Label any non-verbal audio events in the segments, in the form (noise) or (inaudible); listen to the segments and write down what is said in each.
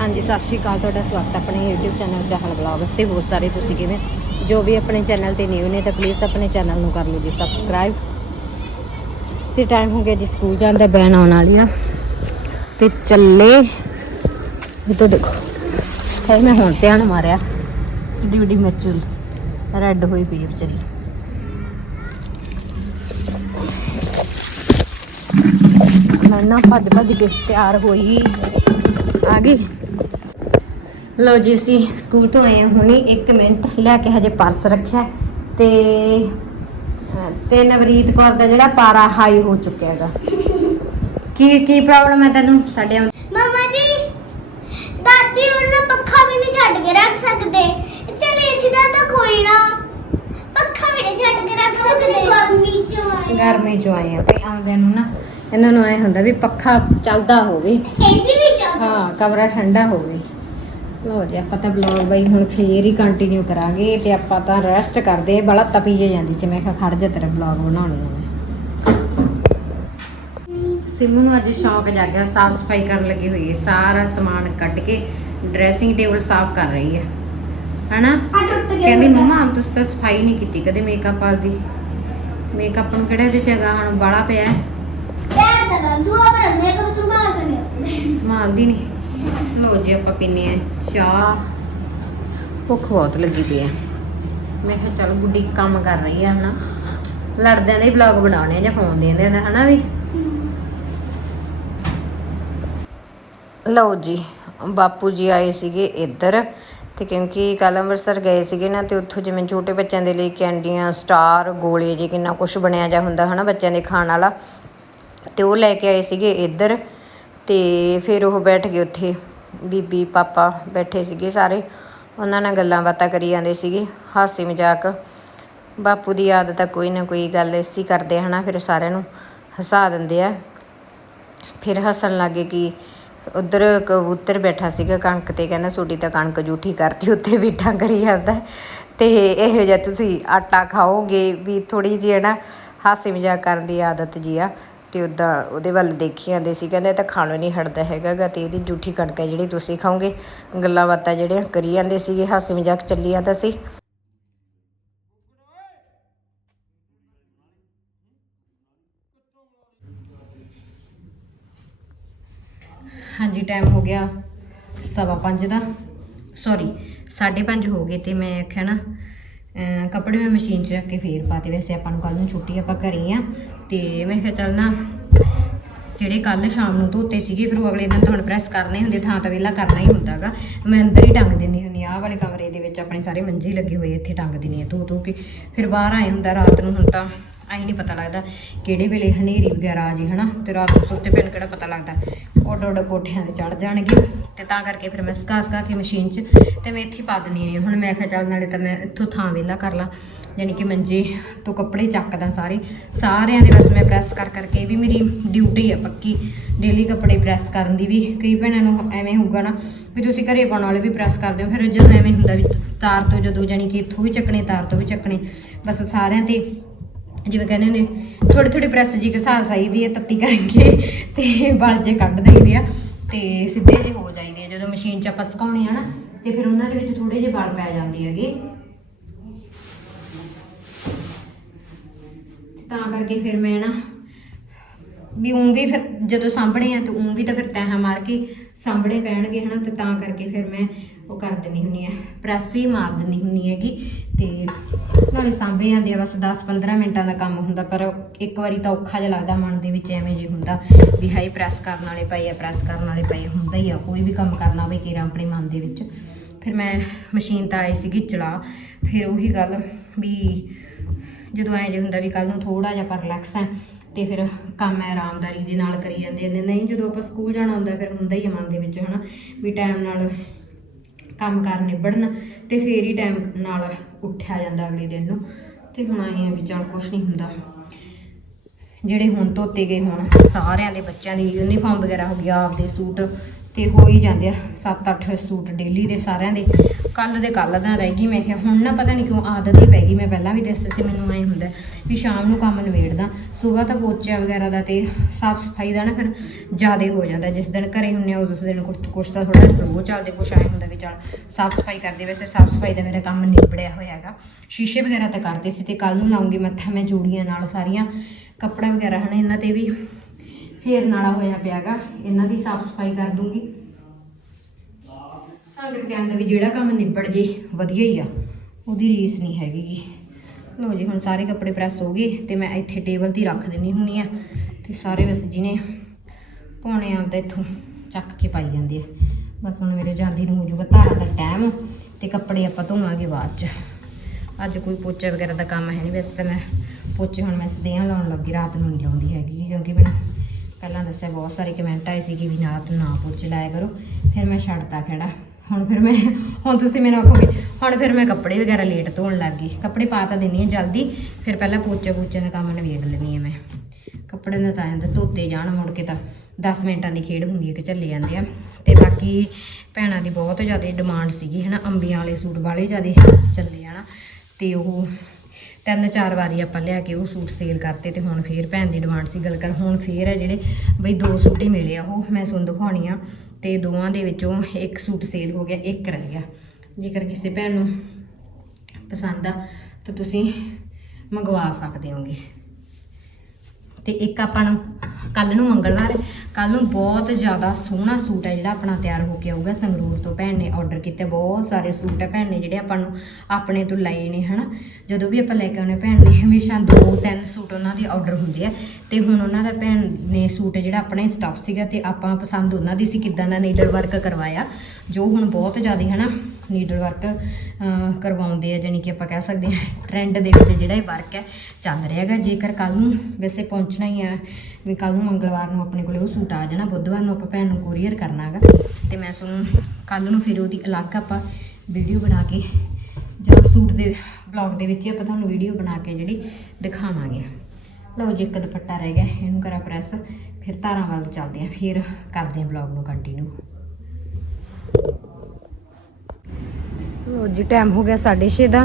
ਹਾਂਜੀ, ਸਤਿ ਸ਼੍ਰੀ ਅਕਾਲ, ਤੁਹਾਡਾ ਸਵਾਗਤ ਆਪਣੇ YouTube ਚੈਨਲ ਚਾਹਲ ਬਲੌਗਸ ਤੇ। ਹੋਰ ਸਾਰੇ ਤੁਸੀਂ ਕਿਵੇਂ? ਜੋ ਵੀ ਆਪਣੇ ਚੈਨਲ ਤੇ ਨਿਊ ਨੇ ਤਾਂ ਪਲੀਜ਼ ਆਪਣੇ ਚੈਨਲ ਨੂੰ ਕਰ ਲਓ ਜੀ ਸਬਸਕ੍ਰਾਈਬ ਤੇ ਟਾਈਮ ਹੋ ਗਿਆ ਜੀ ਸਕੂਲ ਜਾਣ ਦਾ, ਬੈਨ ਆਉਣ ਵਾਲੀ ਆ ਤੇ ਚੱਲੇ। ਇਹ ਤਾਂ ਦੇਖੋ। ਹੈ ਮੈਂ ਹੁਣ ਧਿਆਨ ਮਾਰਿਆ। ਕਿੱਡੀ ਵੱਡੀ ਮਿਰਚ ਰੈੱਡ ਹੋਈ ਪਈ ਵਿਚਾਰੀ। ਮੈਂ ਨਾ ਭੱਜ ਭੱਜ ਕੇ ਤਿਆਰ ਹੋਈ। ਆ ਗਈ। ਲੋ ਜੀ ਅਸੀਂ ਸਕੂਲ ਤੋਂ ਆਏ ਹੁਣੀ 1 ਮਿੰਟ ਲੈ ਕੇ ਹਜੇ ਪਰਸ ਰੱਖਿਆ ਤੇ ਤੇ ਨਵਰੀਤ ਕੌਰ ਦਾ ਜਿਹੜਾ ਪਾਰਾ ਹਾਈ ਹੋ ਚੁੱਕਿਆ ਹੈਗਾ। ਕੀ ਕੀ ਪ੍ਰੋਬਲਮ ਹੈ ਤੈਨੂੰ ਸਾਡੇ ਮਮਾ ਜੀ ਦਾਦੀ ਉਹਨਾਂ ਪੱਖਾ ਵੀ ਨਹੀਂ ਛੱਡ ਕੇ ਰੱਖ ਸਕਦੇ। ਚਲ ਏਸੀ ਦਾ ਤਾਂ ਕੋਈ ਨਾ। ਪੱਖਾ ਵੀ ਨਹੀਂ ਛੱਡ ਕੇ ਰੱਖ ਸਕਦੇ। ਗਰਮੀ ਚ ਆਏ ਗਰਮੀ ਚੋਂ ਆਏ ਆ। ਤੇ ਆਉਂਦੇ ਨੂੰ ਨਾ ਇਹਨਾਂ ਨੂੰ ਐ ਹੁੰਦਾ ਵੀ ਪੱਖਾ ਚੱਲਦਾ ਹੋਵੇ। ਏਸੀ ਵੀ ਚੱਲਦਾ। ਹਾਂ ਕਮਰਾ ਠੰਡਾ ਹੋਵੇ। ਲੋ ਜੀ ਆਪਾਂ ਤਾਂ ਬਲੌਗ ਬਈ ਹੁਣ ਫੇਰ ਹੀ ਕੰਟੀਨਿਊ ਕਰਾਂਗੇ ਤੇ ਆਪਾਂ ਤਾਂ ਰੈਸਟ ਕਰਦੇ ਬੜਾ ਤਪੀ ਜੇ ਜਾਂਦੀ ਸੀ ਮੈਂ ਕਿਹਾ ਖੜ ਜਾ ਤੇਰਾ ਬਲੌਗ ਬਣਾਉਣੀ ਆ ਮੈਂ ਸਿਮੂ ਨੂੰ ਅੱਜ ਸ਼ੌਂਕ ਜਾਗਿਆ ਸਾਫ਼ ਸਫ਼ਾਈ ਕਰਨ ਲੱਗੀ ਹੋਈ ਹੈ। ਸਾਰਾ ਸਮਾਨ ਕੱਢ ਕੇ ਡਰੈਸਿੰਗ ਟੇਬਲ ਸਾਫ਼ ਕਰ ਰਹੀ ਹੈ। ਹਨਾ? ਕਹਿੰਦੀ ਮੰਮਾ ਤੁਸੀਂ ਤਾਂ ਸਫ਼ਾਈ ਨਹੀਂ ਕੀਤੀ ਕਦੇ ਮੇਕਅਪ ਵਾਲੀ ਮੇਕਅਪ ਨੂੰ ਕਿਹੜਾ ਇਹਦੇ ਚ ਹੈਗਾ? ਹੁਣ ਬਾਲਾ ਪਿਆ ਹੈ। ਯਾਰ ਤਾਂ ਦੁਆ ਪਰ ਮੇਕਅਪ ਸੰਭਾਲ ਕੇ ਨਹੀਂ ਸੰਭਾਲਦੀ ਨਹੀਂ। ਲੋ ਜੀ ਆਪਾਂ ਪੀਨੇ ਆ ਚਾਹ। ਭੁੱਖ ਬਹੁਤ ਲੱਗੀ ਪਈ ਆ ਮੈਂ ਕਿਹਾ ਚੱਲ ਗੁੱਡੀ ਕੰਮ ਕਰ ਰਹੀ ਆ ਹਨਾ। ਲੜਦਿਆਂ ਦੇ ਵਲੌਗ ਬਣਾਉਣੇ ਆ ਜਾਂ ਫੋਨ ਦੇ ਦਿੰਦੇ ਹਨਾ ਵੀ? ਲਓ ਜੀ, ਬਾਪੂ ਜੀ ਆਏ ਸੀਗੇ ਇੱਧਰ ਤੇ ਕਿਉਂਕਿ ਕੱਲ ਅੰਮ੍ਰਿਤਸਰ ਗਏ ਸੀਗੇ ਨਾ ਤੇ ਉੱਥੋਂ ਜਿਵੇਂ ਛੋਟੇ ਬੱਚਿਆਂ ਦੇ ਲਈ ਕੈਂਡੀਆਂ, ਸਟਾਰ, ਗੋਲੇ ਜੇ ਕਿੰਨਾ ਕੁਝ ਬਣਿਆ ਜਾ ਹੁੰਦਾ ਹਨਾ ਬੱਚਿਆਂ ਦੇ ਖਾਣ ਵਾਲਾ। ਤੇ ਉਹ ਲੈ ਕੇ ਆਏ ਸੀਗੇ ਇੱਧਰ ਤੇ ਫਿਰ ਉਹ ਬੈਠ ਗਏ ਉੱਥੇ। ਬੀਬੀ, ਪਾਪਾ ਬੈਠੇ ਸੀਗੇ ਸਾਰੇ। ਉਹਨਾਂ ਨਾਲ ਗੱਲਾਂ ਬਾਤਾਂ ਕਰੀ ਜਾਂਦੇ ਸੀਗੇ, ਹਾਸੀ ਮਜ਼ਾਕ। ਬਾਪੂ ਦੀ ਆਦਤ ਆ ਕੋਈ ਨਾ ਕੋਈ ਗੱਲ ਐਸੀ ਕਰਦੇ ਹਨਾ, ਫਿਰ ਸਾਰਿਆਂ ਨੂੰ ਹਸਾ ਦਿੰਦੇ ਆ। ਫਿਰ ਹੱਸਣ ਲੱਗੇ ਕਿ ਉਧਰ ਕਬੂਤਰ ਬੈਠਾ ਸੀਗਾ ਕਣਕ ਤੇ, ਕਹਿੰਦਾ ਤੁਹਾਡੀ ਤਾਂ ਕਣਕ ਜੂਠੀ ਕਰਤੀ ਉੱਤੇ ਬੀਠਾ ਕਰੀ ਜਾਂਦਾ ਤੇ ਇਹੋ ਜਿਹਾ ਤੁਸੀਂ ਆਟਾ ਖਾਓਗੇ ਵੀ ਥੋੜੀ ਜਿਹੀ ਹੈ ਨਾ ਹਾਸੇ ਮਜ਼ਾਕ ਕਰਨ ਦੀ ਆਦਤ ਜੀ ਆ। ਅਤੇ ਉੱਦਾਂ ਉਹਦੇ ਵੱਲ ਦੇਖੀ ਜਾਂਦੇ ਸੀ, ਕਹਿੰਦੇ ਇਹ ਤਾਂ ਖਾਣੋਂ ਨਹੀਂ ਹਟਦਾ ਹੈਗਾ ਗਾ ਤੇ ਇਹਦੀ ਜੂਠੀ ਕਣਕ ਹੈ ਜਿਹੜੀ ਤੁਸੀਂ ਖਾਓਗੇ। ਗੱਲਾਂ ਬਾਤਾਂ ਜਿਹੜੀਆਂ ਕਰੀ ਜਾਂਦੇ ਸੀਗੇ, ਹਾਸੇ ਮਜ਼ਾਕ ਚੱਲੀ ਜਾਂਦਾ ਸੀ। ਹਾਂਜੀ ਟਾਈਮ ਹੋ ਗਿਆ ਸਵਾ ਪੰਜ ਦਾ। ਸੌਰੀ 5:30 ਹੋ ਗਏ ਤੇ ਮੈਂ ਆਖਿਆ ਨਾ ਕੱਪੜੇ ਮੈਂ ਮਸ਼ੀਨ 'ਚ ਰੱਖ ਕੇ ਫੇਰ ਪਾਤੇ। ਵੈਸੇ ਆਪਾਂ ਨੂੰ ਕੱਲ ਨੂੰ ਛੁੱਟੀ, ਆਪਾਂ ਘਰੇ ਆ। ਤੇ ਮੈਂ ਕਿਹਾ ਚੱਲ ਨਾ, ਜਿਹੜੇ ਕੱਲ ਸ਼ਾਮ ਨੂੰ ਧੋਤੇ ਸੀਗੇ, ਫਿਰ ਉਹ ਅਗਲੇ ਦਿਨ ਤਾਂ ਹੁਣ ਪ੍ਰੈਸ ਕਰਨੇ ਹੁੰਦੇ, ਥਾਂ ਤਾਂ ਵਿਹਲਾ ਕਰਨਾ ਹੀ ਹੁੰਦਾਗਾ। ਮੈਂ ਅੰਦਰ ਹੀ ਟੰਗ ਦਿੰਦੀ ਹੁੰਦੀ ਆਹ ਵਾਲੇ ਕਮਰੇ ਦੇ ਵਿੱਚ ਆਪਣੇ ਸਾਰੇ ਮੰਜੇ ਲੱਗੇ ਹੋਏ ਇੱਥੇ ਟੰਗ ਦਿੰਦੀ ਆ ਧੋ ਧੋ ਕੇ। ਫਿਰ ਬਾਹਰ ਆਏ ਹੁੰਦਾ ਰਾਤ ਨੂੰ ਹੁਣ ਤਾਂ। ਐਂ ਨਹੀਂ ਪਤਾ ਲੱਗਦਾ ਕਿਹੜੇ ਵੇਲੇ ਹਨੇਰੀ ਵਗੈਰਾ ਆ ਜੇ, ਹਨਾ? ਤੇ ਰਾਤ ਨੂੰ ਸੁੱਤੇ ਪੈਣ ਕਿਹੜਾ ਪਤਾ ਲੱਗਦਾ? ਉੱਡ ਉੱਡ ਕੋਠਿਆਂ ਤੇ ਚੜ ਜਾਣਗੇ। ਤੇ ਤਾਂ ਕਰਕੇ ਫਿਰ ਮੈਂ ਸਕਾ ਸਕਾ ਕੇ ਮਸ਼ੀਨ 'ਚ ਤੇ ਮੈਂ ਇੱਥੇ ਹੀ ਪਾ ਦਿੰਦੀ ਹਾਂ। ਹੁਣ ਮੈਂ ਕਿਹਾ ਚੱਲ ਨਾਲੇ ਤਾਂ ਮੈਂ ਇੱਥੋਂ ਥਾਂ ਵਿਹਲਾ ਕਰ ਲਾਂ। ਯਾਨੀ ਕਿ ਮੰਜੇ ਤੋਂ ਕੱਪੜੇ ਚੱਕਦਾ ਸਾਰੇ। ਸਾਰਿਆਂ ਦੇ ਬਸ ਮੈਂ ਪ੍ਰੈਸ ਕਰ ਕਰਕੇ, ਇਹ ਵੀ ਮੇਰੀ ਡਿਊਟੀ ਆ ਪੱਕੀ। ਡੇਲੀ ਕੱਪੜੇ ਪ੍ਰੈਸ ਕਰਨ ਦੀ ਵੀ। ਕਈ ਭੈਣਾਂ ਨੂੰ ਐਵੇਂ ਹੋਊਗਾ ਨਾ ਵੀ ਤੁਸੀਂ ਘਰੇ ਪਾਉਣ ਵਾਲੇ ਵੀ ਪ੍ਰੈਸ ਕਰਦੇ ਹੋ। ਫਿਰ ਜਦੋਂ ਐਵੇਂ ਹੁੰਦਾ ਵੀ ਤਾਰ ਤੋਂ ਜਦੋਂ ਜਾਨੀ ਕਿ ਇੱਥੋਂ ਵੀ ਚੱਕਣੇ, ਤਾਰ ਤੋਂ ਵੀ ਚੱਕਣੇ, ਬਸ ਸਾਰਿਆਂ ਤੇ ਜਿਵੇਂ ਕਹਿੰਦੇ ਨੇ ਥੋੜੀ ਥੋੜੀ ਪ੍ਰੈਸ ਜੀ ਘਸਾ ਸਾਈਦੀ ਹੈ, ਤੱਤੀ ਕਰਕੇ ਤੇ ਬਲ ਜੇ ਕੱਢ ਦਈਦੇ ਆ ਤੇ ਸਿੱਧੇ ਜੇ ਹੋ ਜਾਈਦੇ ਆ, ਜਦੋਂ ਮਸ਼ੀਨ 'ਚ ਆਪਾਂ ਸੁਕਾਉਣੇ ਆ ਨਾ, ਤੇ ਫਿਰ ਉਹਨਾਂ ਦੇ ਵਿੱਚ ਥੋੜੇ ਜਿਹੇ ਬਲ ਪੈ ਜਾਂਦੇ ਹੈਗੇ। ਤਾਂ ਕਰਕੇ ਫਿਰ ਮੈਂ ਨਾ, ਵੀ ਉਂ ਵੀ ਫਿਰ ਜਦੋਂ ਸਾਂਭਣੇ ਆ, ਤੇ ਉਂ ਵੀ ਤਾਂ ਫਿਰ ਤੈਹਾਂ ਮਾਰ ਕੇ ਸਾਂਭਣੇ ਪੈਣਗੇ, ਹਨਾ, ਤੇ ਤਾਂ ਕਰਕੇ ਫਿਰ ਮੈਂ ਉਹ ਕਰ ਦਿੰਦੀ ਹੁੰਨੀ ਆ, ਪ੍ਰੈਸ ਹੀ ਮਾਰ ਦਿੰਦੀ ਹੁੰਨੀ ਹੈਗੀ, ਤੇ ਨਾਲੇ ਸਾਂਭੇ ਜਾਂਦੇ ਆ, ਬਸ 10-15 ਮਿੰਟਾਂ ਦਾ ਕੰਮ ਹੁੰਦਾ, ਪਰ ਇੱਕ ਵਾਰੀ ਤਾਂ ਔਖਾ ਜਿਹਾ ਲੱਗਦਾ ਮਨ ਦੇ ਵਿੱਚ ਐਵੇਂ ਜੇ ਹੁੰਦਾ, ਵੀ ਹਾਈ ਪ੍ਰੈਸ ਕਰਨ ਵਾਲੇ ਪਏ ਆ, ਪ੍ਰੈਸ ਕਰਨ ਵਾਲੇ ਪਏ ਹੁੰਦਾ ਹੀ ਆ, ਕੋਈ ਵੀ ਕੰਮ ਕਰਨਾ ਹੋਵੇ ਕਿਰਾ ਆਪਣੇ ਮਨ ਦੇ ਵਿੱਚ। ਫਿਰ ਮੈਂ ਮਸ਼ੀਨ ਤਾਂ ਆਈ ਸੀਗੀ ਚਲਾ, ਫਿਰ ਉਹੀ ਗੱਲ ਵੀ ਜਦੋਂ ਐਂ ਜੇ ਹੁੰਦਾ ਵੀ ਕੱਲ ਨੂੰ ਥੋੜਾ ਜਿਹਾ ਪਰ ਰਿਲੈਕਸ ਹੈ ਤੇ ਫਿਰ ਕੰਮ ਐ ਆਰਾਮਦਾਰੀ ਦੇ ਨਾਲ ਕਰੀ ਜਾਂਦੇ ਨੇ, ਨਹੀਂ ਜਦੋਂ ਆਪਾਂ ਸਕੂਲ ਜਾਣਾ ਹੁੰਦਾ, ਫਿਰ ਹੁੰਦਾ ਹੀ ਆ ਮਨ ਦੇ ਵਿੱਚ, ਹਨਾ, ਵੀ ਟਾਈਮ ਨਾਲ ਕੰਮ ਕਾਰ ਨਿਬੜਨ ਤੇ ਫੇਰ ਹੀ ਟਾਈਮ ਨਾਲ ਉੱਠਿਆ ਜਾਂਦਾ ਅਗਲੇ ਦਿਨ ਨੂੰ। ਤੇ ਹੁਣ ਆਏ ਆ ਵੀ ਚੱਲ ਕੁਛ ਨਹੀਂ ਹੁੰਦਾ। ਜਿਹੜੇ ਹੁਣ ਧੋਤੇ ਗਏ ਹੁਣ, ਸਾਰਿਆਂ ਦੇ ਬੱਚਿਆਂ ਦੀ ਯੂਨੀਫਾਰਮ ਵਗੈਰਾ ਹੋ ਗਿਆ ਆਪਦੇ ਸੂਟ ਤੇ ਹੋ ਹੀ ਜਾਂਦੇ ਆ 7-8 ਸੂਟ ਡੇਲੀ ਦੇ ਸਾਰਿਆਂ ਦੇ। ਕੱਲ ਦੇ ਕੱਲ ਦਾ ਰਹਿ ਗਈ ਮੈਂ ਕਿਹਾ, ਹੁਣ ਨਾ ਪਤਾ ਨਹੀਂ ਕਿਉਂ ਆਦਤ ਹੀ ਪੈ ਗਈ, ਮੈਂ ਪਹਿਲਾਂ ਵੀ ਦੱਸਿਆ ਸੀ, ਮੈਨੂੰ ਐਂ ਹੁੰਦਾ ਵੀ ਸ਼ਾਮ ਨੂੰ ਕੰਮ ਨਿਬੇੜਦਾ, ਸਵੇਰ ਤਾਂ ਪੋਚਿਆ ਵਗੈਰਾ ਦਾ ਤੇ ਸਾਫ਼ ਸਫ਼ਾਈ ਦਾ ਨਾ ਫਿਰ ਜ਼ਿਆਦਾ ਹੋ ਜਾਂਦਾ, ਜਿਸ ਦਿਨ ਘਰੇ ਹੁੰਨੇ ਆ, ਉਸ ਦਿਨ ਕੁਛ ਕੁਛ ਤਾਂ ਥੋੜਾ ਸਲੋ ਚੱਲਦੇ, ਕੁਛ ਐਂ ਹੁੰਦਾ ਵੀ ਚੱਲ ਸਾਫ਼ ਸਫ਼ਾਈ ਕਰਦੇ, ਵੈਸੇ ਸਾਫ਼ ਸਫ਼ਾਈ ਦਾ ਮੇਰਾ ਕੰਮ ਨਿਬੜਿਆ ਹੋਇਆ ਹੈਗਾ। ਸ਼ੀਸ਼ੇ ਵਗੈਰਾ ਤਾਂ ਕਰਦੇ ਸੀ ਤੇ ਕੱਲ ਨੂੰ ਲਾਉਂਗੀ ਮੱਥਾ, ਮੈਂ ਜੂੜੀਆਂ ਨਾਲ ਸਾਰੀਆਂ, ਕੱਪੜਾ ਵਗੈਰਾ ਹਨ, ਇਹਨਾਂ ਤੇ ਵੀ ਫੇਰ ਨਾਲਾ ਹੋਇਆ ਪਿਆਗਾ, ਇਹਨਾਂ ਦੀ ਸਾਫ਼ ਸਫ਼ਾਈ ਕਰ ਦੂੰਗੀ। ਤਾਂ ਕਰਕੇ ਆਂਦਾ ਵੀ ਜਿਹੜਾ ਕੰਮ ਨਿਬੜ ਜੇ, ਵਧੀਆ ਹੀ ਆ, ਉਹਦੀ ਰੀਸ ਨਹੀਂ ਹੈਗੀ ਗੀ ਲੋ ਜੀ, ਹੁਣ ਸਾਰੇ ਕੱਪੜੇ ਪ੍ਰੈਸ ਹੋ ਗਏ ਤੇ ਮੈਂ ਇੱਥੇ ਟੇਬਲ ਤੇ ਹੀ ਰੱਖ ਦਿੰਦੀ ਹੁੰਨੀ ਆ ਤੇ ਸਾਰੇ ਬਸ ਜਿਹਨੇ ਪਾਉਣੇ ਆਪਦਾ ਇੱਥੋਂ ਚੱਕ ਕੇ ਪਾਈ ਜਾਂਦੇ ਆ। ਬਸ ਹੁਣ ਮੇਰੇ ਜਾਂਦੀ ਨੂੰ ਹੋ ਜਾਊਗਾ ਧਾਰਾਂ ਦਾ ਟਾਈਮ ਤੇ ਕੱਪੜੇ ਆਪਾਂ ਧੋਵਾਂਗੇ ਬਾਅਦ ਚ। ਅੱਜ ਕੋਈ ਪੋਚਾ ਵਗੈਰਾ ਦਾ ਕੰਮ ਹੈ ਨਹੀਂ, ਵੈਸੇ ਤਾਂ ਮੈਂ ਪੋਚੇ ਹੁਣ ਮੈਂ ਸਦੇਆਂ ਲਾਉਣ ਲੱਗੀ, ਰਾਤ ਨੂੰ ਨਹੀਂ ਲਾਉਂਦੀ ਹੈਗੀ ਕਿਉਂਕਿ ਮੈਨੂੰ ਪਹਿਲਾਂ ਦੱਸਿਆ ਬਹੁਤ ਸਾਰੇ ਕਮੈਂਟ ਆਏ ਸੀ ਕਿ ਵੀ ਨਾ ਤੂੰ ਨਾ ਪੋਚੇ ਲਾਇਆ ਕਰੋ। ਫਿਰ ਮੈਂ ਛੱਡਤਾ ਖੜਾ। ਹੁਣ ਫਿਰ ਮੈਂ, ਹੁਣ ਤੁਸੀਂ ਮੈਨੂੰ ਆਖੋਗੇ, ਹੁਣ ਫਿਰ ਮੈਂ ਕੱਪੜੇ ਵਗੈਰਾ ਲੇਟ ਧੋਣ ਲੱਗ ਗਈ। ਕੱਪੜੇ ਪਾ ਤਾਂ ਦਿੰਨੀ ਆ ਜਲਦੀ, ਫਿਰ ਪਹਿਲਾਂ ਪੋਚੇ ਪੋਚੇ ਦਾ ਕੰਮ ਨਿਬੇੜ ਲੈਂਦੀ ਆ ਮੈਂ। ਕੱਪੜੇ ਦਾ ਤਾਂ ਐਂ ਧੋਤੇ ਜਾਣ ਮੁੜ ਕੇ ਤਾਂ 10 ਮਿੰਟਾਂ ਦੀ ਖੇਡ ਹੁੰਦੀ ਹੈ ਕਿ ਚੱਲੇ ਜਾਂਦੇ ਆ। ਤੇ ਬਾਕੀ ਭੈਣਾਂ ਦੀ ਬਹੁਤ ਜ਼ਿਆਦਾ ਡਿਮਾਂਡ ਸੀਗੀ, ਹਨਾ, ਅੰਬੀਆਂ ਵਾਲੇ ਸੂਟ ਵਾਲੇ ਜ਼ਿਆਦਾ ਚੱਲੇ ਆ ਨਾ ਤੇ ਉਹ ਤਿੰਨ ਚਾਰ ਵਾਰੀ ਆਪਾਂ ਲਿਆ ਕੇ ਉਹ ਸੂਟ ਸੇਲ ਕਰਤੇ ਤੇ ਹੁਣ ਫੇਰ ਭੈਣ ਦੀ ਡਿਮਾਂਡ ਸੀ ਗੱਲ ਕਰ, ਹੁਣ ਫੇਰ ਹੈ ਜਿਹੜੇ ਬਈ ਦੋ ਸੂਟ ਹੀ ਮਿਲੇ ਆ, ਉਹ ਮੈਂ ਤੁਹਾਨੂੰ ਦਿਖਾਉਣੀ ਆ ਤੇ ਦੋਵਾਂ ਦੇ ਵਿੱਚੋਂ ਇੱਕ ਸੂਟ ਸੇਲ ਹੋ ਗਿਆ, ਇੱਕ ਰਹਿ ਗਿਆ। ਜੇਕਰ ਕਿਸੇ ਭੈਣ ਨੂੰ ਪਸੰਦ ਆ, ਤਾਂ ਤੁਸੀਂ ਮੰਗਵਾ ਸਕਦੇ ਹੋਗੇ। ਤੇ ਇੱਕ ਆਪਾਂ ਨੂੰ ਕੱਲ ਨੂੰ ਮੰਗਲਵਾਰ ਕੱਲ ਨੂੰ ਬਹੁਤ ਜ਼ਿਆਦਾ ਸੋਹਣਾ ਸੂਟ ਹੈ ਜਿਹੜਾ ਆਪਣਾ ਤਿਆਰ ਹੋ ਕੇ ਆਊਗਾ ਸੰਗਰੂਰ ਤੋਂ। ਭੈਣ ਨੇ ਆਰਡਰ ਕੀਤੇ, ਬਹੁਤ ਸਾਰੇ ਸੂਟ ਹੈ ਭੈਣ ਨੇ ਜਿਹੜੇ ਆਪਾਂ ਨੂੰ ਆਪਣੇ ਤੋਂ ਲਏ ਨੇ, ਹਨਾ। ਜਦੋਂ ਵੀ ਆਪਾਂ ਲੈ ਕੇ ਆਉਨੇ ਭੈਣ ਨੇ ਹਮੇਸ਼ਾ ਦੋ ਤਿੰਨ ਸੂਟ ਉਹਨਾਂ ਦੇ ਆਰਡਰ ਹੁੰਦੇ ਆ। ਤੇ ਹੁਣ ਉਹਨਾਂ ਦਾ ਭੈਣ ਨੇ ਸੂਟ ਜਿਹੜਾ ਆਪਣਾ ਹੀ ਸਟਫ ਸੀਗਾ ਤੇ ਆਪਾਂ ਪਸੰਦ ਉਹਨਾਂ ਦੀ ਸੀ, ਕਿਦਾਂ ਦਾ ਨੀਡਲ ਵਰਕ ਕਰਵਾਇਆ। ਜੋ ਹੁਣ ਬਹੁਤ ਜ਼ਿਆਦਾ, ਹਨਾ ਨੀਡਲ ਵਰਕ ਕਰਵਾਉਂਦੇ ਆ, ਜਾਣੀ ਕਿ ਆਪਾਂ ਕਹਿ ਸਕਦੇ ਹਾਂ ਟ੍ਰੈਂਡ ਦੇ ਵਿੱਚ ਜਿਹੜਾ ਇਹ ਵਰਕ ਹੈ, ਚੱਲ ਰਿਹਾ ਹੈਗਾ। ਜੇਕਰ ਕੱਲ ਨੂੰ ਵੈਸੇ ਪਹੁੰਚਣਾ ਹੀ ਆ, ਵੀ ਕੱਲ ਨੂੰ ਮੰਗਲਵਾਰ ਨੂੰ ਆਪਣੇ ਕੋਲੇ ਉਹ ਸੂਟ ਆ ਜਾਣਾ, ਬੁੱਧਵਾਰ ਨੂੰ ਆਪਾਂ ਭੈਣ ਨੂੰ ਕੋਰੀਅਰ ਕਰਨਾ ਹੈਗਾ, ਤੇ ਮੈਂ ਤੁਹਾਨੂੰ ਕੱਲ ਨੂੰ ਫਿਰ ਉਹਦੀ ਅਲੱਗ ਆਪਾਂ ਵੀਡੀਓ ਬਣਾ ਕੇ, ਜਾਂ ਸੂਟ ਦੇ ਬਲੌਗ ਦੇ ਵਿੱਚ ਹੀ ਆਪਾਂ ਤੁਹਾਨੂੰ ਵੀਡੀਓ ਬਣਾ ਕੇ ਜਿਹੜੀ ਦਿਖਾਵਾਂਗੇ। ਲਓ ਜੀ ਇੱਕ ਦੁਪੱਟਾ ਰਹਿ ਗਿਆ, ਇਹਨੂੰ ਕਰਾਂ ਪ੍ਰੈਸ ਫਿਰ ਧਾਰਾਂ ਵੱਲ ਚੱਲਦੇ ਆ ਫਿਰ ਕਰਦੇ ਆ ਬਲੌਗ ਨੂੰ ਕੰਟੀਨਿਊ ਲੋ ਜੀ ਟਾਈਮ ਹੋ ਗਿਆ 6:30 ਦਾ।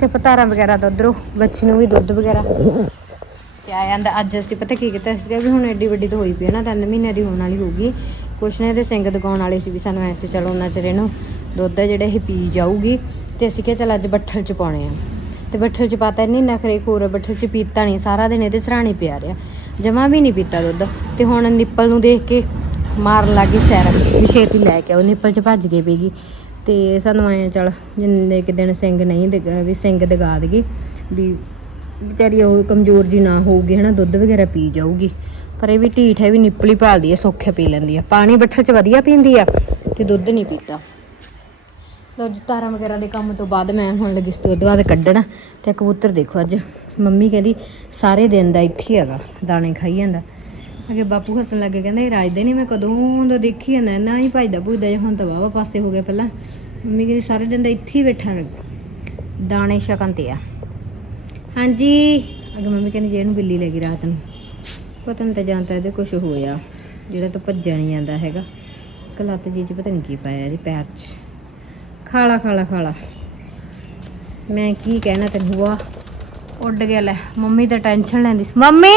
ਤੇ ਪਤਾਰਾ ਵਗੈਰਾ ਤਾਂ ਉਧਰੋਂ ਬੱਚੀ ਨੂੰ ਵੀ ਦੁੱਧ ਵਗੈਰਾ। ਪਿਆ ਜਾਂਦਾ, ਅੱਜ ਅਸੀਂ ਪਤਾ ਕੀ ਕੀਤਾ ਸੀਗਾ ਵੀ ਹੁਣ ਐਡੀ ਵੱਡੀ ਤਾਂ ਹੋਈ ਪਈ ਹੈ ਨਾ, ਤਿੰਨ ਮਹੀਨੇ ਦੀ ਹੋਣ ਵਾਲੀ ਹੋਊਗੀ। ਕੁਛ ਨੇ ਇਹਦੇ ਸਿੰਘ ਦਿਖਾਉਣ ਵਾਲੇ ਸੀ ਵੀ ਸਾਨੂੰ ਐਸੇ ਚਲੋ ਉਹਨਾਂ ਚਿਰ ਇਹਨੂੰ ਦੁੱਧ ਹੈ ਜਿਹੜਾ ਇਹ ਪੀ ਜਾਊਗੀ। ਤੇ ਅਸੀਂ ਕਿਹਾ, ਚੱਲ ਅੱਜ ਬੱਠਲ ਚ ਪਾਉਣੇ ਆ। ਤੇ ਬੱਠਲ ਚ ਪਾਤਾ ਨਹੀਂ ਨਖਰੇ ਕੋਰ ਬੱਠਲ ਚ ਪੀਤਾ ਨਹੀਂ ਸਾਰਾ ਦਿਨ ਇਹਦੇ ਸਰਾਣੇ ਪਿਆ ਰਿਹਾ। ਜਮਾ ਵੀ ਨਹੀਂ ਪੀਤਾ ਦੁੱਧ। ਤੇ ਹੁਣ ਨਿੱਪਲ ਨੂੰ ਦੇਖ ਕੇ ਮਾਰਨ ਲੱਗੀ ਸੈਰ ਵੀ ਛੇਤੀ ਲੈ ਕੇ ਆਓ, ਨਿੱਪਲ ਚ ਭੱਜ ਗਈ ਪੀਗੀ ਤੇ ਸਾਨੂੰ ਐਂ ਚੱਲ, ਜਿੰਨੇ ਕਿ ਦਿਨ ਸਿੰਘ ਨਹੀਂ ਦਿਖ- ਵੀ ਸਿੰਘ ਦਗਾ ਦੇਗੀ, ਵੀ ਵਿਚਾਰੀ ਉਹ ਕਮਜ਼ੋਰ ਜੀ ਨਾ ਹੋਊਗੀ, ਹਨਾ, ਦੁੱਧ ਵਗੈਰਾ ਪੀ ਜਾਊਗੀ। ਪਰ ਇਹ ਵੀ ਢੀਠ ਹੈ, ਵੀ ਨਿੱਪਲੀ ਭਾਲਦੀ ਹੈ, ਸੌਖੇ ਪੀ ਲੈਂਦੀ ਆ ਪਾਣੀ ਬੱਠਲ ਚ ਵਧੀਆ ਪੀਂਦੀ ਆ ਤੇ ਦੁੱਧ ਨਹੀਂ ਪੀਤਾ। ਲੋ ਜੀ, ਤਾਰਾਂ ਵਗੈਰਾ ਦੇ ਕੰਮ ਤੋਂ ਬਾਅਦ ਮੈਂ ਹੁਣ ਲੱਗੀ ਸੀ ਦੁੱਧ ਬਾਅਦ ਕੱਢਣਾ। ਤੇ ਕਬੂਤਰ ਦੇਖੋ ਅੱਜ। ਮੰਮੀ ਕਹਿੰਦੀ, ਸਾਰੇ ਦਿਨ ਦਾ ਇੱਥੇ ਹੀ ਹੈਗਾ, ਦਾਣੇ ਖਾਈ ਜਾਂਦਾ। ਅਗੇ ਬਾਪੂ ਹੱਸਣ ਲੱਗੇ ਕਹਿੰਦਾ ਇਹ ਰਾਜਦੇ ਨਹੀਂ ਮੈਂ ਕਦੋਂ ਦਾ ਦੇਖੀ ਜਾਂਦਾ ਨਾ ਹੀ ਭਜਦਾ ਭੁਜਦਾ ਜਿਹਾ ਹੁਣ ਤਾਂ ਵਾਵਾ ਪਾਸੇ ਹੋ ਗਿਆ ਪਹਿਲਾਂ। ਮੰਮੀ ਕਹਿੰਦੀ, ਸਾਰੇ ਦਿਨ ਦਾ ਇੱਥੇ ਹੀ ਬੈਠਾ ਰਹਿ, ਦਾਣੇ ਛਕਣ ਤੇ ਆ। ਹਾਂਜੀ। ਅਗੇ ਮੰਮੀ ਕਹਿੰਦੀ, ਜੇ ਇਹਨੂੰ ਬਿੱਲੀ ਲੈ ਰਾਤ ਨੂੰ, ਪਤਾ ਨਹੀਂ ਤਾਂ ਜਾਂਦਾ ਇਹਦੇ ਕੁਝ ਹੋਇਆ, ਜਿਹੜਾ ਤਾਂ ਭੱਜਿਆ ਨਹੀਂ ਜਾਂਦਾ ਹੈਗਾ। ਕਲੱਤ ਜੀ ਚ ਪਤਾ ਨਹੀਂ ਕੀ ਪਾਇਆ ਇਹਦੇ ਪੈਰ 'ਚ। ਖਾਲਾ ਖਾਲਾ ਖਾਲਾ। ਮੈਂ ਕੀ ਕਹਿਣਾ ਤੈਨੂੰ ਹੁਆ ਉੱਡ ਗਿਆ, ਲੈ, ਮੰਮੀ ਤਾਂ ਟੈਨਸ਼ਨ ਲੈਂਦੀ ਮੰਮੀ!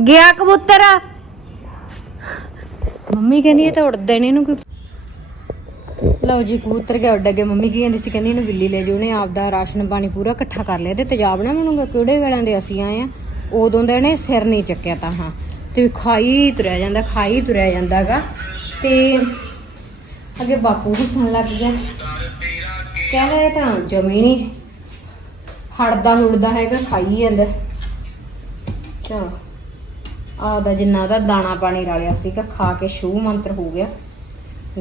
ਗਿਆ ਕਬੂਤਰ। ਮੰਮੀ ਕਹਿੰਦੀ ਇਹ ਤਾਂ ਉੱਡਦਾ ਨਹੀਂ ਇਹਨੂੰ ਕੋਈ। ਲਓ ਜੀ, ਕਬੂਤਰ ਗਿਆ ਉੱਡ ਗਿਆ ਮੰਮੀ ਕੀ ਕਹਿੰਦੀ ਸੀ? ਕਹਿੰਦੀ ਇਹਨੂੰ ਬਿੱਲੀ ਲੈ ਜਾਓ। ਉਹਨੇ ਆਪਦਾ ਰਾਸ਼ਨ ਪਾਣੀ ਪੂਰਾ ਇਕੱਠਾ ਕਰ ਲਿਆ ਤੇ ਤੇਜ਼ਾਬ ਨਾ ਬਣੂਗਾ। ਕਿਹੜੇ ਵੇਲਿਆਂ ਦੇ ਅਸੀਂ ਆਏ ਆ? ਉਦੋਂ ਦਾ ਇਹਨੇ ਸਿਰ ਨਹੀਂ ਚੱਕਿਆ ਤਾਂ ਹਾਂ। ਤੇ ਖਾਈ ਤੁਰਿਆ ਜਾਂਦਾ, ਖਾਈ ਤੁਰਿਆ ਜਾਂਦਾਗਾ। ਤੇ ਅੱਗੇ ਬਾਪੂ ਹੱਸਣ ਲੱਗ ਗਿਆ। ਕਹਿੰਦਾ ਇਹ ਤਾਂ ਜਮੀ ਨਹੀਂ। ਹੜਦਾ ਹੁੜਦਾ ਹੈਗਾ, ਖਾਈ ਜਾਂਦਾ। ਚਲੋ ਆਦਾ ਜਿੰਨਾ ਦਾ ਦਾਣਾ ਪਾਣੀ ਰਲਿਆ ਸੀਗਾ ਖਾ ਕੇ ਸ਼ੂ ਮੰਤਰ ਹੋ ਗਿਆ।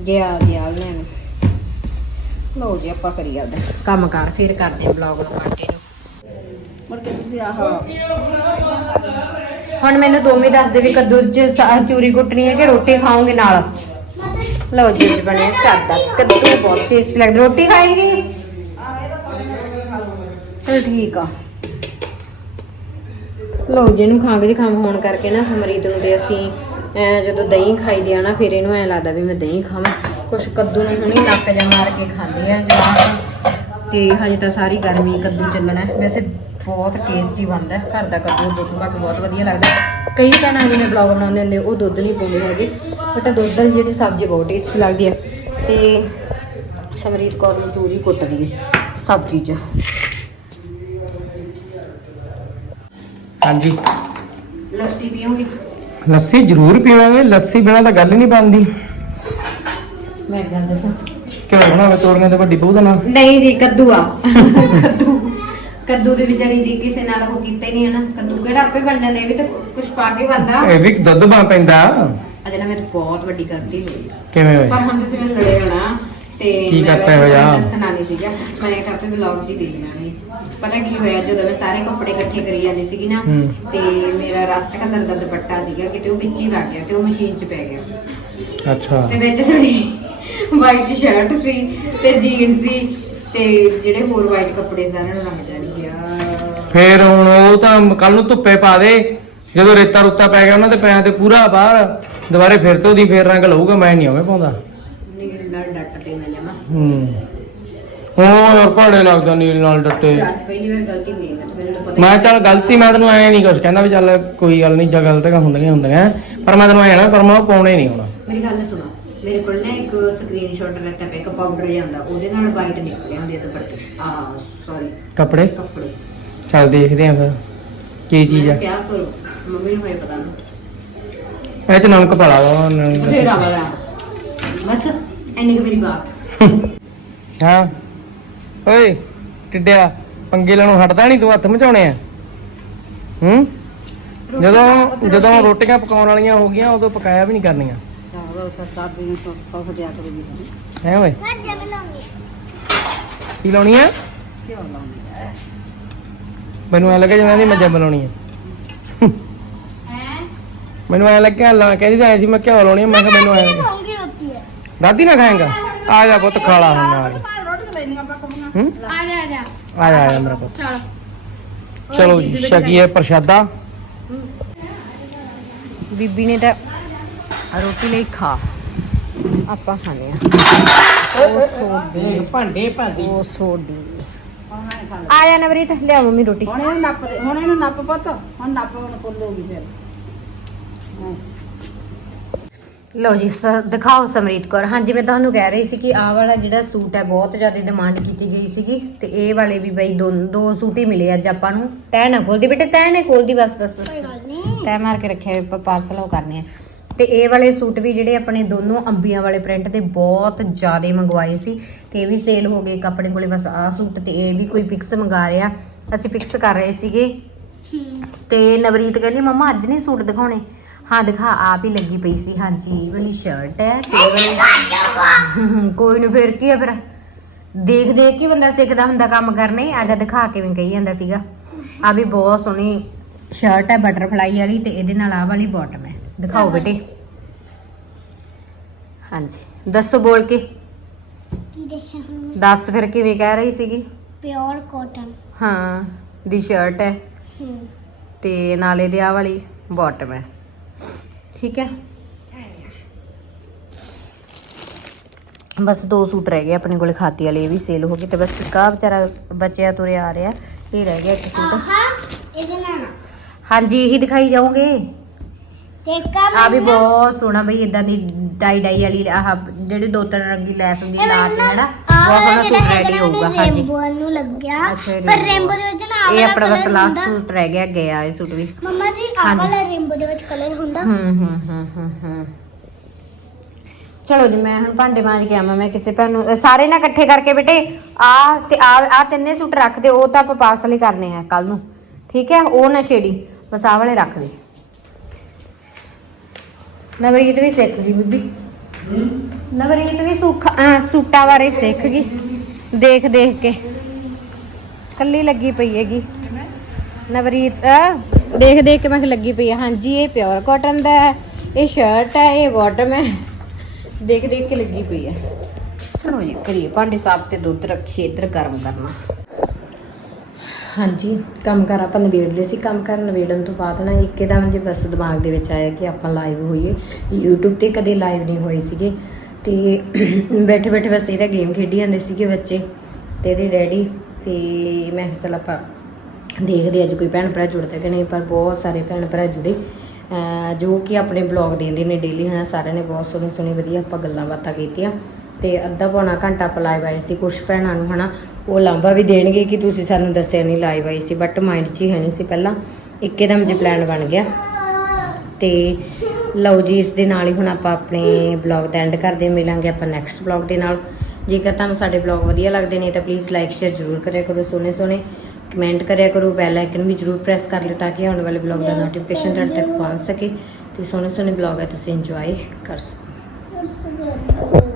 ਗਿਆ ਗਿਆ ਉਹਨੇ ਲੋ ਜੀ, ਆਪਾਂ ਕਰੀ ਆਪਦਾ ਕੰਮ ਕਰ ਫਿਰ ਕਰਦੇ ਬਲੌਗ ਨੂੰ ਕੰਟੀਨਿਊ ਮੁੜ ਕੇ ਤੁਸੀਂ ਆਹ ਹੁਣ ਮੈਨੂੰ ਦੋਵੇਂ ਦੱਸ ਦੇ ਵੀ ਕੱਦੂ ਚ ਸ- ਚੂਰੀ ਕੁੱਟਣੀ ਹੈ ਕਿ ਰੋਟੀ ਖਾਓਗੇ ਨਾਲ? ਲਓ ਜੀ, ਅੱਜ ਬਣਿਆ ਘਰ ਦਾ ਕੱਦੂ ਬਹੁਤ ਟੇਸਟੀ ਲੱਗਦਾ। ਰੋਟੀ ਖਾਏਗੀ? ਚਲ ਠੀਕ ਆ। ਲਓ ਜੀ, ਇਹਨੂੰ ਜ਼ੁਕਾਮ ਹੋਣ ਕਰਕੇ ਨਾ ਸਮਰੀਤ ਨੂੰ ਤੇ ਅਸੀਂ ਜਦੋਂ ਦਹੀਂ ਖਾਈਦੀ ਆ ਨਾ, ਫਿਰ ਇਹਨੂੰ ਐ ਲੱਗਦਾ ਵੀ ਮੈਂ ਦਹੀਂ ਖਾਵਾਂ। ਕੁਛ ਕੱਦੂ ਨੂੰ ਹੁਣੀ ਨੱਕ ਜਾ ਮਾਰ ਕੇ ਖਾਂਦੇ ਆ ਜਵਾਕ ਤੇ ਹਜੇ ਤਾਂ ਸਾਰੀ ਗਰਮੀ ਕੱਦੂ ਚੱਲਣਾ ਵੈਸੇ ਬਹੁਤ ਟੇਸਟੀ ਬਣਦਾ ਘਰ ਦਾ ਕੱਦੂ, ਦੁੱਧ ਪਾ ਕੇ ਬਹੁਤ ਵਧੀਆ ਲੱਗਦਾ ਕਈ ਭੈਣਾਂ ਜਿਵੇਂ ਬਲੌਗ ਬਣਾਉਂਦੇ ਹੁੰਦੇ, ਉਹ ਦੁੱਧ ਨਹੀਂ ਪਾਉਂਦੇ ਹੈਗੇ। ਬਟ ਦੁੱਧ ਵਾਲੀ ਜਿਹੜੀ ਸਬਜ਼ੀ ਬਹੁਤ ਟੇਸਟੀ ਲੱਗਦੀ ਹੈ। ਤੇ ਸਮਰੀਤ ਕੌਰ ਨੂੰ ਚੂਰੀ ਕੁੱਟਦੀ ਹੈ ਸਬਜ਼ੀ 'ਚ। ਹਾਂਜੀ। ਲੱਸੀ ਪੀਓਗੇ। ਲੱਸੀ ਜ਼ਰੂਰ ਪੀਵਾਂਗੇ ਲੱਸੀ ਬਿਨਾਂ ਤਾਂ ਗੱਲ ਨਹੀਂ ਬਣਦੀ। ਮੈਂ ਇੱਕ ਗੱਲ ਦੱਸਾਂ? ਕਿਉਂ ਬਣਾਵੇ ਤੋਰੀਆਂ ਤੇ ਵੱਡੀ ਬਹੂ ਦਾ ਨਾਂ ਨਹੀਂ ਜੀ ਕੱਦੂ ਆ। ਕੱਦੂ। ਕੱਦੂ ਦੀ ਵਿਚਾਰੀ ਦੀ ਕਿਸੇ ਨਾਲ ਉਹ ਕੀਤਾ ਹੀ ਨਹੀਂ ਹਨਾ ਕੱਦੂ ਕਿਹੜਾ ਆਪੇ ਬਣ ਜਾਂਦਾ ਇਹ ਵੀ ਤਾਂ ਕੁਝ ਪਾ ਕੇ ਬਣਦਾ ਇਹ ਵੀ ਦੁੱਧ ਬਾ ਪੈਂਦਾ। ਅਜੇ ਨਾ ਮੇਰੇ ਤੋਂ ਬਹੁਤ ਵੱਡੀ ਕਰਦੀ ਹੋਈ ਕਿਵੇਂ ਪਰ ਹੋਏ ਹੁਣ ਤੁਸੀਂ ਮੈਨੂੰ ਲੜੇ ਹੋਣਾ ਤੇ ਕੀ ਮੈਂ ਕਰਤਾ ਵੈਸੇ ਇਹੋ ਜਿਹਾ? ਤੁਹਾਨੂੰ ਦੱਸਣਾ ਨਹੀਂ ਸੀਗਾ। ਮੈਂ ਕਿਹਾ ਆਪੇ ਵਲੌਗ ਜੀ ਦੇ ਦੇਣਾ ਪਤਾ ਕੀ ਹੋਇਆ ਜਦੋਂ ਮੈਂ ਸਾਰੇ ਕੱਪੜੇ ਇਕੱਠੇ ਕਰੀ ਜਾਂਦੀ ਸੀਗੀ ਨਾ ਹੂੰ। ਤੇ ਮੇਰਾ ਰਸਟ ਕਲਰ ਦਾ ਦੁਪੱਟਾ ਸੀਗਾ ਕਿਤੇ ਉਹ ਵਿੱਚ ਹੀ ਵਗ ਗਿਆ ਤੇ ਉਹ ਮਸ਼ੀਨ 'ਚ ਪੈ ਗਿਆ। ਅੱਛਾ। ਤੇ ਵਿੱਚ ਥੋੜੀ ਵਾਈਟ ਸ਼ਰਟ ਸੀ ਤੇ ਜੀਨ ਸੀ ਤੇ ਜਿਹੜੇ ਹੋਰ ਵਾਈਟ ਕੱਪੜੇ ਸਾਰਿਆਂ ਨੂੰ ਲੱਗ ਜਾਣਗੇ ਆ ਫੇਰ ਹੁਣ ਉਹ ਤਾਂ ਕੱਲ ਨੂੰ ਧੁੱਪੇ ਪਾ ਦੇ ਜਦੋਂ ਰੇਤਾ ਰੁੱਤਾ ਪੈ ਗਿਆ ਉਹਨਾਂ ਦੇ ਪੈਰਾਂ ਤੇ ਪੂਰਾ ਬਾਹਰ ਦੁਬਾਰੇ ਫਿਰ ਤੋਂ ਦੀ ਫੇਰ ਰੰਗ ਲਊਗਾ ਮੈਂ ਨਹੀਂ ਹੋਵੇਂ ਪਾਉਂਦਾ। ਨੀਲ ਨਾਲ ਡੱਟ ਤੇ ਮੈਂ ਜਮਾ। ਹੂੰ। ਉਹ ਯਾਰ ਭਾੜੇ ਲੱਗਦਾ ਨੀਲ ਨਾਲ ਡੱਟੇ। ਅੱਜ ਪਹਿਲੀ ਵਾਰ ਗਲਤੀ ਹੋਈ ਮੈਂ ਤੇ ਮੈਨੂੰ ਤਾਂ ਪਤਾ ਮੈਂ ਚੱਲ ਗਲਤੀ ਮੈਂ ਤੈਨੂੰ ਐ ਨਹੀਂ ਕੁਝ ਕਹਿੰਦਾ ਵੀ ਚੱਲ ਕੋਈ ਗੱਲ ਨਹੀਂ ਜਾਂ ਗਲਤੀਆਂ ਹੁੰਦੀਆਂ ਹੀ ਹੁੰਦੀਆਂ ਪਰ ਮੈਂ ਤੈਨੂੰ ਐ ਨਾ ਪਰ ਮੈਂ ਉਹ ਪਾਉਣੇ ਨਹੀਂ ਹੋਣਾ। ਮੇਰੀ ਗੱਲ ਸੁਣੋ ਮੇਰੇ ਕੋਲ ਨਾ ਇੱਕ ਸਕਰੀਨਸ਼ਾਟ ਰਹਿਤਾ ਪਿਆ ਇੱਕ ਪਾਊਡਰ ਜਾਂਦਾ ਉਹਦੇ ਨਾਲ ਵਾਈਟ ਨਿਕਲੇ ਹੁੰਦੇ ਆ ਦੁਪੱਟੇ। ਆ ਸੌਰੀ ਕੱਪੜੇ? ਕੱਪੜੇ। ਚੱਲ ਦੇਖਦੇ ਆਂ ਫਿਰ ਕੀ ਚੀਜ਼ ਆ। ਮੈਂ ਕਿਆ ਕਰੋ ਮੰਮੀ ਨੂੰ ਹੋਏ ਪਤਾ ਨਹੀਂ ਇਹ ਚ ਨਮਕ ਪਾ ਲਾ ਵਾ, ਨਮਕ ਬਥੇਰਾ ਵਾਲਾ। ਬਸ ਇੰਨੀ ਕੁ ਮੇਰੀ ਬਾਤ। ਹਾਂ। ਓਏ ਟਿੱਡਿਆ ਪੰਗੇ ਲੈਣੋਂ ਹਟਦਾ ਨਹੀਂ ਤੂੰ ਹੱਥ ਮਚਾਉਣੇ ਆ। ਹੂੰ? ਜਦੋਂ ਜਦੋਂ ਰੋਟੀਆਂ ਪਕਾਉਣ ਵਾਲੀਆਂ ਹੋ ਗਈਆਂ ਉਦੋਂ ਪਕਾਇਆ ਵੀ ਨਹੀਂ ਕਰਨੀਆਂ। ਹੈ ਓਏ? ਮੈਂ ਜਮ ਲਾਂਗੀ ਕੀ ਲਾਉਣੀ ਆ? ਮੈਨੂੰ ਐ ਲੱਗਾ ਜਿਵੇਂ ਦੀ ਮੱਝਾਂ ਬਲਾਉਣੀ ਆ। ਮੈਨੂੰ ਐ ਲੱਗਿਆ ਲਾ ਕਹਿੰਦੀ ਤਾਂ ਐ ਸੀ ਮੈਂ ਘਿਓ ਲਾਉਣੀ ਆ ਮੈਂ ਕਿਹਾ ਮੈਨੂੰ ਐ ਮੈਂ ਹੈ ਦਾਦੀ ਨਾ ਖਾਏਗਾ। ਆ ਜਾ ਪੁੱਤ ਖਾ ਲਾ ਹੁਣ ਨਾਲ ਹੂੰ? ਆ ਜਾ ਆ ਜਾ। ਆ ਜਾ ਆ ਜਾ ਮੇਰਾ ਪੁੱਤ। ਚਲ। ਚਲੋ ਜੀ ਛਕੀਏ ਪ੍ਰਸ਼ਾਦਾ। ਬੀਬੀ ਨੇ ਤਾਂ ਰੋਟੀ ਲਈ ਖਾ। ਆਪਾਂ ਖਾਣੇ ਆ। ਉਹ ਸੋਡੀ। ਭਾਂਡੇ ਭਾਂਦੀ ਉਹ ਸੋਡੀ। ਆ ਜਾ ਨਵਰੀਤ ਲਿਆ ਮੰਮੀ ਰੋਟੀ। ਹੁਣ ਇਹਨੂੰ ਨੱਪ ਦੇ ਹੁਣ ਇਹਨੂੰ ਨੱਪ ਪੁੱਤ। ਹੁਣ ਨੱਪ ਹੁਣ ਫੁੱਲੂਗੀ ਫਿਰ। ਲਓ ਜੀ ਸ ਦਿਖਾਓ ਸਮਰੀਤ ਕੌਰ। ਹਾਂਜੀ ਮੈਂ ਤੁਹਾਨੂੰ ਕਹਿ ਰਹੀ ਸੀ ਕਿ ਆਹ ਵਾਲਾ ਜਿਹੜਾ ਸੂਟ ਹੈ ਬਹੁਤ ਜ਼ਿਆਦਾ ਡਿਮਾਂਡ ਕੀਤੀ ਗਈ ਸੀਗੀ ਤੇ ਇਹ ਵਾਲੇ ਵੀ ਬਈ ਦੋ ਦੋ ਸੂਟ ਹੀ ਮਿਲੇ ਅੱਜ ਆਪਾਂ ਨੂੰ। ਤੈ ਨਾ ਖੋਲਦੀ ਬੇਟੇ ਤੈ ਨਾ ਖੋਲਦੀ ਬਸ ਬਸ ਬਸ ਕੋਈ ਬਸ। ਗੱਲ ਨਹੀਂ। ਤੈ ਮਾਰ ਕੇ ਰੱਖਿਆ ਪਾਰਸਲ ਉਹ ਕਰਨੇ ਆ। ਤੇ ਇਹ ਵਾਲੇ ਸੂਟ ਵੀ ਜਿਹੜੇ ਆਪਣੇ ਦੋਨੋਂ ਅੰਬੀਆਂ ਵਾਲੇ ਪ੍ਰਿੰਟ ਦੇ ਬਹੁਤ ਜ਼ਿਆਦਾ ਮੰਗਵਾਏ ਸੀ। ਤੇ ਇਹ ਵੀ ਸੇਲ ਹੋ ਗਏ ਇੱਕ ਆਪਣੇ ਕੋਲੇ ਬਸ ਆਹ ਸੂਟ ਤੇ ਇਹ ਵੀ ਕੋਈ ਪਿਕਸ ਮੰਗਾ ਰਿਹਾ। ਅਸੀਂ ਪਿਕਸ ਕਰ ਰਹੇ ਸੀਗੇ। ਤੇ ਨਵਰੀਤ ਕਹਿੰਦੀ ਮੰਮਾ ਅੱਜ ਨਹੀਂ ਸੂਟ ਦਿਖਾਉਣੇ? ਹਾਂ ਦਿਖਾ ਆਪ ਹੀ ਲੱਗੀ ਪਈ ਸੀ। ਹਾਂਜੀ ਵਾਲੀ ਸ਼ਰਟ ਹੈ। ਤੇ ਕੋਈ ਨੂੰ ਫੇਰ ਕੀ ਆ ਫਿਰ? ਦੇਖ ਦੇਖ ਕੇ ਬੰਦਾ ਸਿੱਖਦਾ ਹੁੰਦਾ ਕੰਮ ਕਰਨੇ। ਆਗਾ ਦਿਖਾ ਕੇ ਵੀ ਕਹੀ ਜਾਂਦਾ ਸੀਗਾ। ਆ ਵੀ ਬਹੁਤ ਸੋਹਣੀ ਸ਼ਰਟ ਹੈ ਬਟਰਫਲਾਈ ਵਾਲੀ ਤੇ ਇਹਦੇ ਨਾਲ ਆਹ ਵਾਲੀ ਬਾਟਮ ਹੈ। ਦਿਖਾਓ ਬੇਟੇ। ਹਾਂਜੀ ਦੱਸੋ ਬੋਲ ਕੇ। ਕੀ ਦੱਸਾਂ ਫਿਰ ਕਿਵੇਂ ਕਹਿ ਰਹੀ ਸੀਗੀ? ਪਿਓਰ ਕਾਟਨ ਹਾਂ ਦੀ ਸ਼ਰਟ ਹੈ। ਹੂੰ। ਤੇ ਨਾਲ ਇਹਦੇ ਆਹ ਵਾਲੀ ਬਾਟਮ ਹੈ। ਠੀਕ ਹੈ? ਬਸ ਦੋ ਸੂਟ ਰਹਿ ਗਏ ਆਪਣੇ ਕੋਲੇ ਖਾਤੀ ਵਾਲੇ ਇਹ ਵੀ ਸੇਲ ਹੋ ਗਏ ਤੇ ਬਸ ਆਹ ਵਿਚਾਰਾ ਬਚਿਆ ਤੁਰਿਆ ਆ ਰਿਹਾ ਇਹ ਰਹਿ ਗਿਆ ਇੱਕ ਸੂਟ। ਆਹਾ ਇਹਦੇ ਨਾਲ। ਹਾਂਜੀ ਇਹੀ ਦਿਖਾਈ ਜਾਓਗੇ? ਤੇ ਕਾ ਆ ਵੀ ਬਹੁਤ ਸੋਹਣਾ ਬਈ ਇਦਾਂ ਦੀ ਡਾਈ ਡਾਈ ਵਾਲੀ ਆਹ ਜਿਹੜੇ ਦੋ ਤਿੰਨ ਰੰਗੀ ਲੈਸ ਹੁੰਦੀ ਹੈ ਲਾ ਕੇ ਹਨਾ ਬਹੁਤ ਸੋਹਣਾ ਸੂਟ ਰੈਡੀ ਹੋਊਗਾ ਹਾਂਜੀ। ਰੇਨਬੋ ਨੂੰ ਲੱਗਿਆ। ਅੱਛਾ, ਇਹ ਪਰ rainbow। ਰੇਨਬੋ ਦੇ ਵਿੱਚ ਨਾ ਆਹ ਇਹ ਆਪਣਾ ਬਸ ਲਾਸਟ। ਸੂਟ ਰਹਿ ਗਿਆ ਗਿਆ ਇਹ ਸੂਟ ਵੀ। ਮੰਮਾ ਜੀ ਆਹ। ਵਾਲਾ ਰੇਨਬੋ ਦੇ ਵਿੱਚ ਕਲਰ ਹੁੰਦਾ। ਹੂੰ ਹੂੰ ਹੂੰ ਹੂੰ ਹੂੰ। ਚਲੋ ਜੀ ਮੈਂ ਹੁਣ ਭਾਂਡੇ ਮਾਂਜ ਕੇ ਆਵਾਂ ਮੈਂ ਕਿਸੇ ਭੈਣ ਨੂੰ ਸਾਰੇ ਨਾ ਇਕੱਠੇ ਕਰਕੇ ਬੇਟੇ ਆ ਤੇ ਆ ਆ ਤਿੰਨੇ ਸੂਟ ਰੱਖ ਦੇ ਉਹ ਤਾਂ ਆਪਾਂ ਪਾਰਸਲ ਹੀ ਕਰਨੇ ਆ ਕੱਲ ਨੂੰ। ਠੀਕ ਹੈ ਉਹ ਨਾ ਛੇੜੀ ਬਸ ਆਹ ਵਾਲੇ ਰੱਖ ਦੇ। ਨਵਰੀਤ ਵੀ ਸਿੱਖ ਗਈ ਬੀਬੀ। ਨਵਰੀਤ ਵੀ ਸੁੱਖ ਅ, ਸੂਟਾਂ ਬਾਰੇ ਸਿੱਖ ਗਈ। ਦੇਖ ਦੇਖ ਕੇ। ਕੱਲੀ ਲੱਗੀ ਪਈ ਹੈਗੀ। ਨਵਰੀਤ ਦੇਖ ਦੇਖ ਕੇ ਮੈਂ ਲੱਗੀ ਪਈ ਹੈ ਹਾਂਜੀ ਇਹ ਪਿਓਰ ਕਾਟਨ ਦਾ ਹੈ ਇਹ ਸ਼ਰਟ ਹੈ ਇਹ ਬਾਟਮ ਹੈ। ਦੇਖ ਦੇਖ ਕੇ ਲੱਗੀ ਪਈ ਹੈ ਚਲੋ ਜੀ ਕਰੀਏ। ਭਾਂਡੇ ਸਾਫ਼ ਤੇ ਦੁੱਧ ਰੱਖੀਏ ਇੱਧਰ ਗਰਮ ਕਰਨਾ। ਹਾਂਜੀ, ਕੰਮ ਕਰ ਆਪਾਂ ਨਿਬੇੜ ਲਏ ਸੀ। ਕੰਮ ਕਰ ਨਿਬੇੜਨ ਤੋਂ ਬਾਅਦ ਨਾ ਇੱਕਦਮ ਜੇ ਬਸ ਦਿਮਾਗ ਦੇ ਵਿੱਚ ਆਇਆ ਕਿ ਆਪਾਂ ਲਾਈਵ ਹੋਈਏ। YouTube ਤੇ ਕਦੇ ਲਾਈਵ ਨਹੀਂ ਹੋਏ ਸੀਗੇ। ਤੇ (coughs) ਬੈਠੇ ਬੈਠੇ ਬਸ ਇਹਦਾ ਗੇਮ ਖੇਡੀ ਜਾਂਦੇ ਸੀਗੇ ਬੱਚੇ ਤੇ ਇਹਦੇ ਡੈਡੀ ਤੇ ਮੈਂ ਕਿਹਾ ਚੱਲ ਆਪਾਂ ਦੇਖਦੇ ਅੱਜ ਕੋਈ ਭੈਣ ਭਰਾ ਜੁੜਦਾ ਕਿ ਨਹੀਂ, ਪਰ ਬਹੁਤ ਸਾਰੇ ਭੈਣ ਭਰਾ ਜੁੜੇ। ਜੋ ਕਿ ਆਪਣੇ ਬਲੌਗ ਦਿੰਦੇ ਨੇ ਡੇਲੀ ਹਨਾ, ਸਾਰਿਆਂ ਨੇ ਬਹੁਤ ਸੋਹਣੀ ਸੋਹਣੀ ਵਧੀਆ ਆਪਾਂ ਗੱਲਾਂ ਬਾਤਾਂ ਕੀਤੀਆਂ। ਤੇ ਅੱਧਾ ਪੌਣਾ ਘੰਟਾ ਆਪਾਂ ਲਾਈਵ ਆਏ ਸੀ ਕੁਝ ਭੈਣਾਂ ਨੂੰ, ਹਨਾ। ਉਹ ਲਾਂਭਾ ਵੀ ਦੇਣਗੇ ਕਿ ਤੁਸੀਂ ਸਾਨੂੰ ਦੱਸਿਆ ਨਹੀਂ, ਲਾਈਵ ਆਈ ਸੀ ਬਟ ਮਾਈਂਡ 'ਚ ਹੀ ਹੈ ਨਹੀਂ ਸੀ ਪਹਿਲਾਂ। ਇੱਕਦਮ ਜੇ ਪਲਾਨ ਬਣ ਗਿਆ। ਤੇ ਲਓ ਜੀ, ਇਸ ਦੇ ਨਾਲ ਹੀ ਹੁਣ ਆਪਾਂ ਆਪਣੇ ਬਲੌਗ ਦਾ ਐਂਡ ਕਰਦੇ ਮਿਲਾਂਗੇ ਆਪਾਂ ਨੈਕਸਟ ਬਲੌਗ ਦੇ ਨਾਲ। ਜੇਕਰ ਤੁਹਾਨੂੰ ਸਾਡੇ ਬਲੌਗ ਵਧੀਆ ਲੱਗਦੇ ਨੇ, ਤਾਂ ਪਲੀਜ਼ ਲਾਈਕ ਸ਼ੇਅਰ ਜ਼ਰੂਰ ਕਰਿਆ ਕਰੋ ਸੋਹਣੇ ਸੋਹਣੇ ਕਮੈਂਟ ਕਰਿਆ ਕਰੋ ਬੈਲ ਆਈਕਨ ਵੀ ਜ਼ਰੂਰ ਪ੍ਰੈਸ ਕਰ ਲਿਓ, ਤਾਂ ਕਿ ਆਉਣ ਵਾਲੇ ਬਲੌਗ ਦਾ ਨੋਟੀਫਿਕੇਸ਼ਨ ਤੁਹਾਡੇ ਤੱਕ ਪਹੁੰਚ ਸਕੇ। ਤੇ ਸੋਹਣੇ ਸੋਹਣੇ ਬਲੌਗ ਹੈ ਤੁਸੀਂ ਇੰਜੋਏ ਕਰ ਸਕੋ।